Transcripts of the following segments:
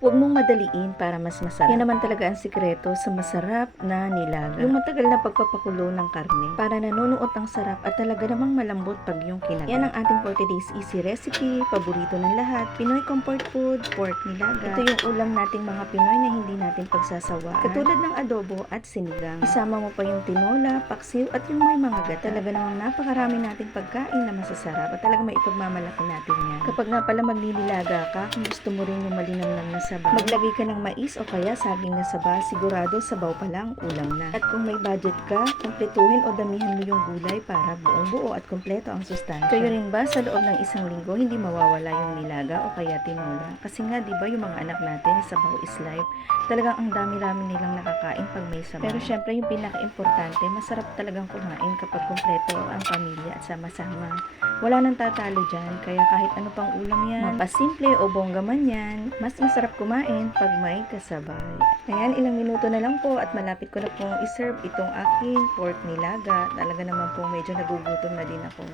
Huwag mong madaliin para mas masarap. Yan naman talaga ang sikreto sa masarap na nilaga. Yung matagal na pagpapakulo ng karne para nanunuot ang sarap at talaga namang malambot pag yung kinaga. Yan ang ating for today's easy recipe, paborito ng lahat, Pinoy comfort food, pork nilaga. Ito yung ulam nating mga Pinoy na hindi natin pagsasawaan. Katulad ng adobo at sinigang. Isama mo pa yung tinola, paksiw at yung may mga gata. Talaga namang napakarami nating pagkain na masasarap at talaga may ipagmamalaki natin yan. Kapag nga pala maglililaga ka, kung gusto mo rin yung malinamnam na sabaw, maglagay ka ng mais o kaya saging na saba, sigurado sabaw pa lang, ulam na. At kung may budget ka, kumpletuhin o damihan mo yung gulay para buong buo at kumpleto ang sustansya. Kayo rin ba sa loob ng isang linggo hindi mawawala yung nilaga o kaya tinola? Kasi nga, di ba yung mga anak natin, sabaw is life. Talagang ang dami-rami nilang nakakain pag may sabaw. Pero syempre, yung pinaka-importante, masarap talagang kumain kapag kumpleto ang pamilya at sama-sama. Wala nang tatalo dyan, kaya kahit ano pang ulam yan, mapasimple o bongga man yan, mas masarap kumain pag may kasabay. Ayan, ilang minuto na lang po at malapit ko na pong iserve itong aking pork nilaga. Talaga naman po medyo nagugutom na din ako.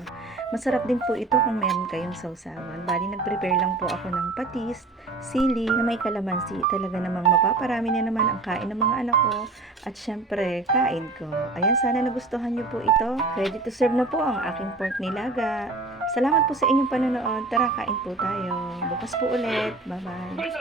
Masarap din po ito kung meron kayong sausawan. Bali, nag-prepare lang po ako ng patis, sili, na may kalamansi. Talaga namang mapaparami na naman ang kain ng mga anak ko. At syempre, kain ko. Ayan, sana nagustuhan niyo po ito. Ready to serve na po ang aking pork nilaga. Salamat po sa inyong panonood. Tara, kain po tayo. Bukas po ulit. Bye-bye.